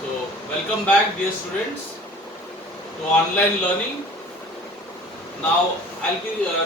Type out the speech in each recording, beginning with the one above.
So, welcome back, dear students, to online learning. Now,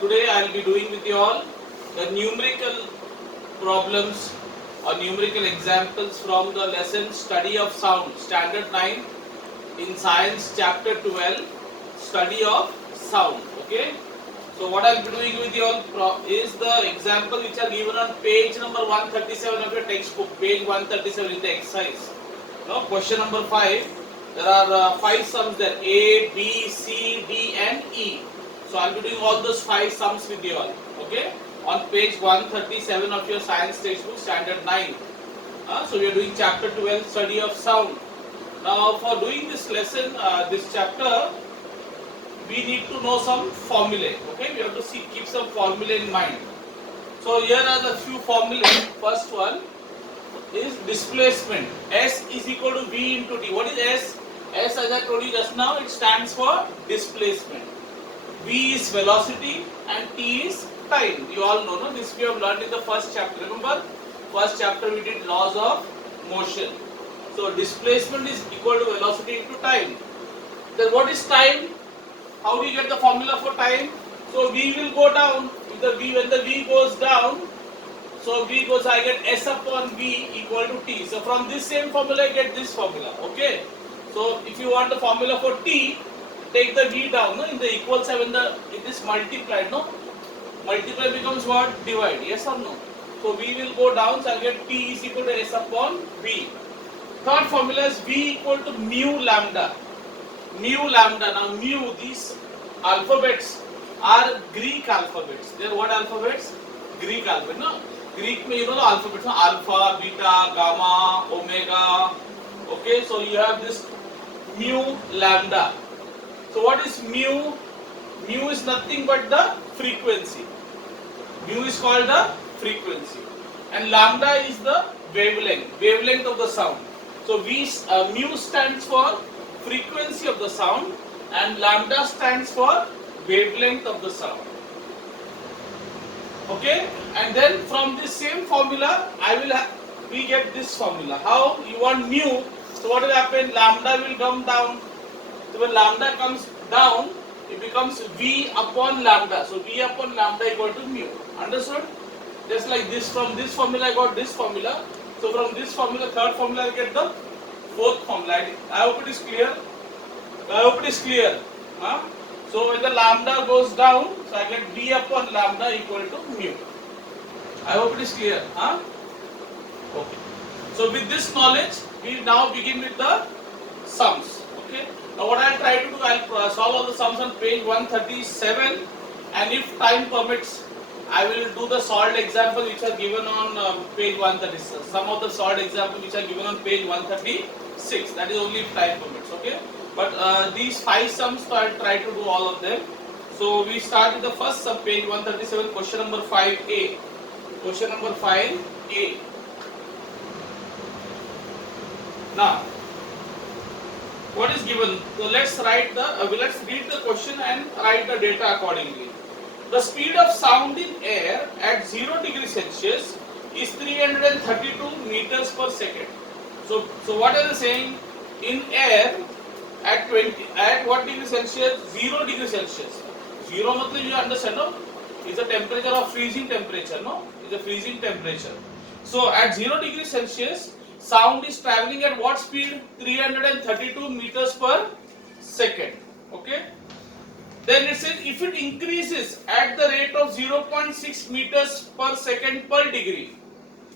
today I'll be doing with you all the numerical problems or numerical examples from the lesson Study of Sound, Standard 9 in Science, Chapter 12, Study of Sound. Okay. So, what I'll be doing with you all is the example which are given on page number 137 of your textbook, page 137 in the exercise. Now, question number 5. There are 5 sums there: A, B, C, D, and E. So, I'll be doing all those 5 sums with you all. Okay, on page 137 of your science textbook, standard 9. So, we are doing chapter 12, study of sound. Now, for doing this lesson, this chapter, we need to know some formulae. Okay, we have to keep some formulae in mind. So, here are the few formulae. First one is displacement. S is equal to V into T. What is S? S, as I told you just now, it stands for displacement. V is velocity and T is time. You all know, no? This we have learned in the first chapter. Remember, first chapter we did laws of motion. So displacement is equal to velocity into time. Then what is time? How do you get the formula for time? So V will go down. When the V goes down, so V goes, I get S upon V equal to T. So from this same formula, I get this formula. Okay. So if you want the formula for T, take the V down. No? In the equal sign, it is multiplied. No, multiply becomes what? Divide. Yes or no? So V will go down. So I get T is equal to S upon V. Third formula is V equal to mu lambda. Mu lambda. Now mu, these alphabets are Greek alphabets. They are what alphabets? Greek alphabet. No. Greek में you know the alphabets, alpha, beta, gamma, omega. Okay, so you have this mu, lambda. So what is mu? Mu is nothing but the frequency. Mu is called the frequency, and lambda is the wavelength of the sound. So mu stands for frequency of the sound, and lambda stands for wavelength of the sound. Okay, and then from this same formula, we get this formula. How? You want mu, so what will happen? Lambda will come down. So when lambda comes down, it becomes V upon lambda. So V upon lambda equal to mu. Understood? Just like this, from this formula I got this formula. So from this formula, third formula, I get the fourth formula. I hope it is clear. Huh? So when the lambda goes down, so I get V upon lambda equal to mu. I hope it is clear. Huh? Okay. So with this knowledge, we now begin with the sums. Okay. Now what I'll try to do, I'll solve all the sums on page 137, and if time permits, I will do the solved example which are given on page 136. Some of the solved examples which are given on page 136. That is only if time permits. Okay. But these 5 sums, so I'll try to do all of them. So we start with the first sum, page 137, question number 5A. Question number 5A. Now, what is given? So let's read the question and write the data accordingly. The speed of sound in air at 0 degrees Celsius is 332 meters per second. So what are they saying? In air, at what degree Celsius? 0 degree Celsius. 0 matlab you understand, no? Is a temperature of freezing temperature, no? Is a freezing temperature. So at 0 degree Celsius, sound is traveling at what speed? 332 meters per second. Okay. Then it says if it increases at the rate of 0.6 meters per second per degree.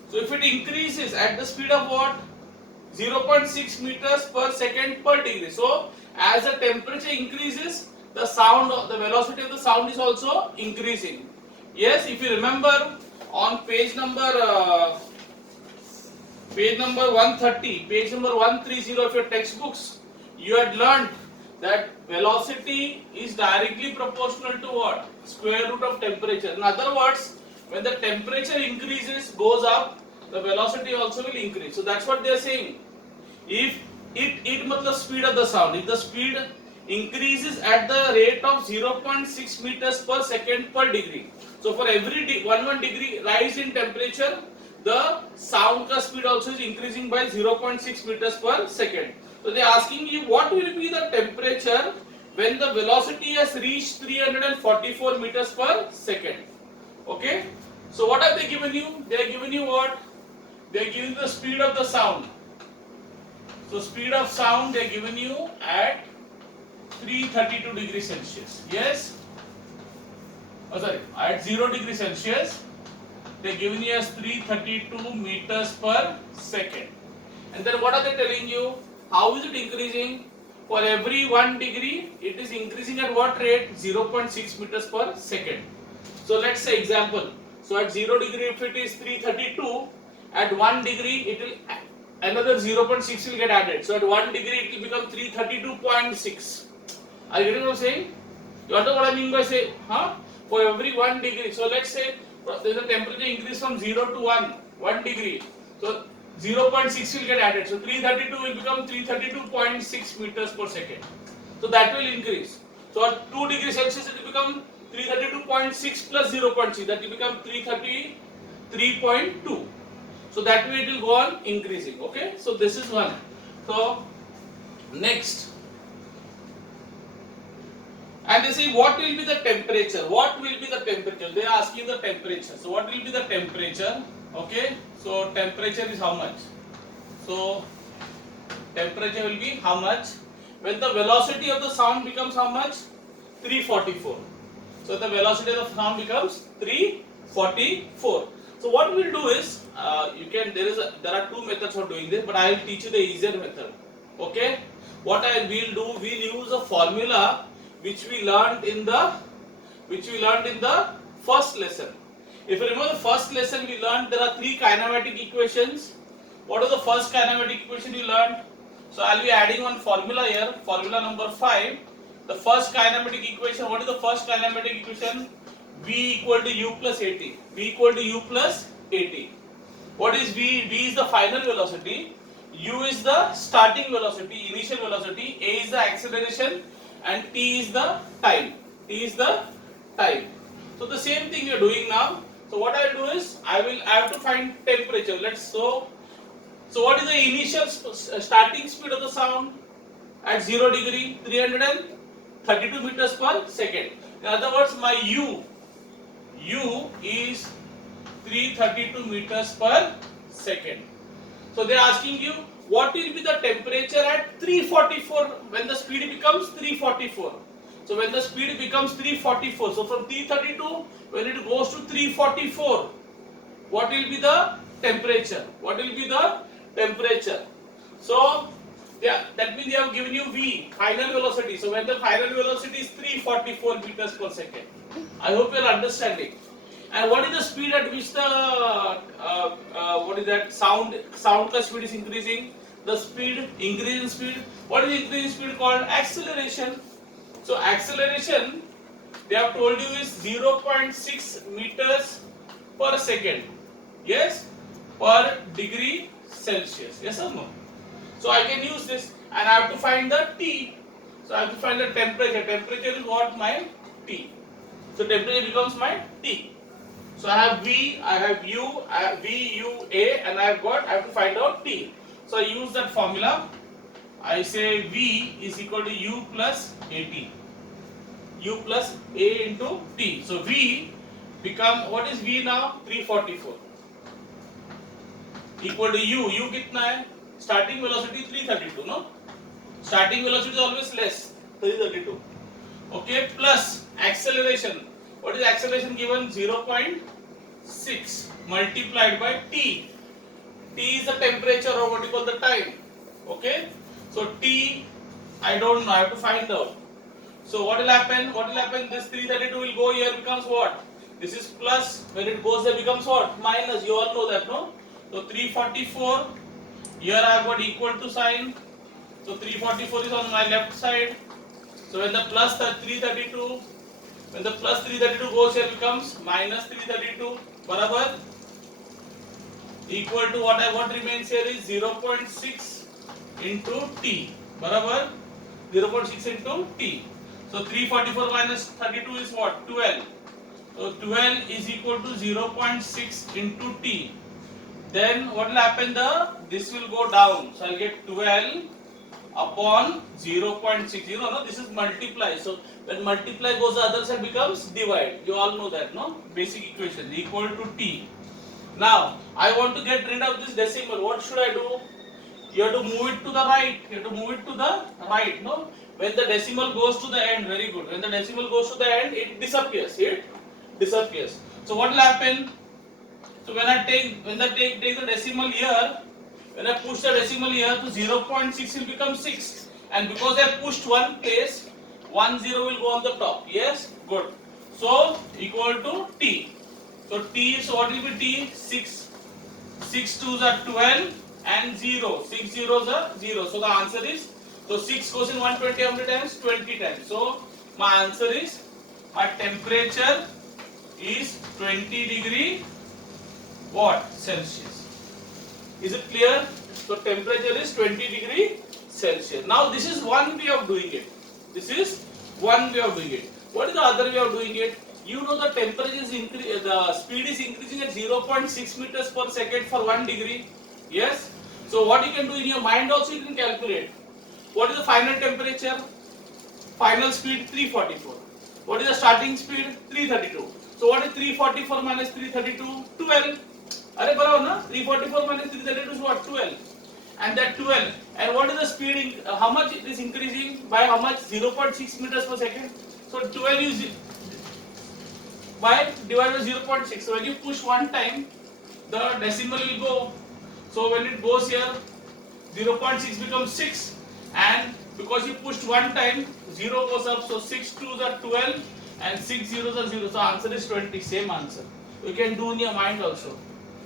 So if it increases at the speed of what? 0.6 meters per second per degree. So as the temperature increases, the velocity of the sound is also increasing. Yes, if you remember on page number 130, page number 130 of your textbooks, you had learned that velocity is directly proportional to what? Square root of temperature. In other words, when the temperature increases, goes up, the velocity also will increase. So that's what they are saying. If it matlab speed of the sound, if the speed increases at the rate of 0.6 meters per second per degree. So for every 1 degree rise in temperature, the sound ka speed also is increasing by 0.6 meters per second. So they are asking you what will be the temperature when the velocity has reached 344 meters per second. Okay. So what have they given you? They are given you what? They are giving the speed of the sound. So speed of sound they are given you at 332 degrees Celsius. Yes. Oh sorry, at 0 degrees Celsius they are giving you as 332 meters per second. And then what are they telling you? How is it increasing? For every 1 degree, it is increasing at what rate? 0.6 meters per second. So let's say example. So at 0 degree, if it is 332, at 1 degree, it will another 0.6 will get added. So at 1 degree, it will become 332.6. Are you getting what I'm saying? You understand what I mean by say? Huh? For every 1 degree. So let's say there is a temperature increase from 0 to 1 degree. So 0.6 will get added. So 332 will become 332.6 meters per second. So that will increase. So at 2 degrees Celsius it will become 332.6 plus 0.6. That will become 333.2. So that way it will go on increasing. Okay. So this is one. So next. And they say what will be the temperature? What will be the temperature? They are asking the temperature. So what will be the temperature? Okay. So temperature is how much? So temperature will be how much? When the velocity of the sound becomes how much? 344. So the velocity of the sound becomes 344. So what we will do is there are two methods for doing this, but I will teach you the easier method. Okay. What I will do, we'll use a formula which we learned in the first lesson. If you remember the first lesson we learned there are three kinematic equations. What was the first kinematic equation you learned? So I'll be adding one formula here, formula number 5. The first kinematic equation, what is the first kinematic equation? V equal to U plus AT. V equal to U plus AT. What is V? V is the final velocity. U is the starting velocity, initial velocity. A is the acceleration and T is the time. T is the time. So the same thing we are doing now. So what I will do is I have to find temperature. So what is the initial starting speed of the sound at 0 degree? 332 meters per second. In other words, my U is 332 meters per second. So they are asking you what will be the temperature at 344 when the speed becomes 344. So when the speed becomes 344, so from 332 when it goes to 344, what will be the temperature? What will be the temperature? So that means they have given you V, final velocity. So when the final velocity is 344 meters per second. I hope you are understanding. And what is the speed at which the sound speed is increasing? The speed, increase in speed. What is increase in speed called? Acceleration. So acceleration they have told you is 0.6 meters per second. Yes, per degree Celsius. Yes or no? So I can use this and I have to find the T. So I have to find the temperature. Temperature is what? My T. So temperature becomes my T. So I have V, I have U, I have V, U, A, and I have to find out T. So I use that formula. I say V is equal to U plus AT. U plus A into T. So V become, what is V now? 344. Equal to U. U kitna hai? Starting velocity 332, no? Starting velocity is always less, 332. Okay, plus acceleration. What is acceleration given? 0.6 multiplied by T. T is the temperature or what you call the time. Okay. So T, I don't know. I have to find out. So what will happen? This 332 will go here, becomes what? This is plus. When it goes there becomes what? Minus. You all know that, no? So 344. Here I have got equal to sign. So 344 is on my left side. So when the plus 332. When the plus 332 goes here becomes minus 332, barabar, equal to what remains here is 0.6 into T, barabar, 0.6 into T. So 344 minus 32 is what? 12. So 12 is equal to 0.6 into T. then what will happen, this will go down, so I'll get 12 upon 0.60. No, this is multiply, so when multiply goes the other side becomes divide. You all know that, no? Basic equation, equal to t. Now I want to get rid of this decimal. What should I do? You have to move it to the right. You have to move it to the right. No, when the decimal goes to the end, very good. When the decimal goes to the end, it disappears. It disappears. So what will happen? So when I take the decimal here, when I push the decimal here to 0.6 will become 6, and because I pushed one place, 10 will go on the top. Yes, good. So equal to t. So t, so what will be t? 6. 6 2s are 12 and 0. 6 zeros are 0. So the answer is, so 6 goes in 120 how many times? 20 times. So my answer is, my temperature is 20 degree what? Celsius. Is it clear? So temperature is 20 degree Celsius. Now this is one way of doing it. This is one way of doing it. What is the other way of doing it? You know the temperature is the speed is increasing at 0.6 meters per second for 1 degree. Yes. So what you can do in your mind also, you can calculate. What is the final temperature? Final speed 344. What is the starting speed? 332. So what is 344 minus 332? 12. Are barabar na? 344 minus 332 is what? 12. And that 12. And what is the speed? How much it is increasing? By how much? 0.6 meters per second. So 12 is by divided by 0.6. So when you push one time, the decimal will go. So when it goes here, 0.6 becomes 6, and because you pushed one time, 0 goes up. So 6 2s are 12 and 6 zeros are 0. So answer is 20. Same answer. You can do in your mind also.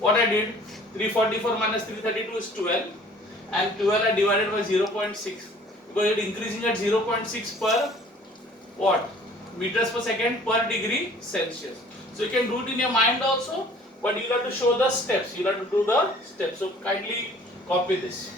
What I did, 344 minus 332 is 12, and 12 I divided by 0.6 because it increasing at 0.6 per what? Meters per second per degree Celsius. So you can do it in your mind also, but you have to show the steps. You have to do the steps. So kindly copy this.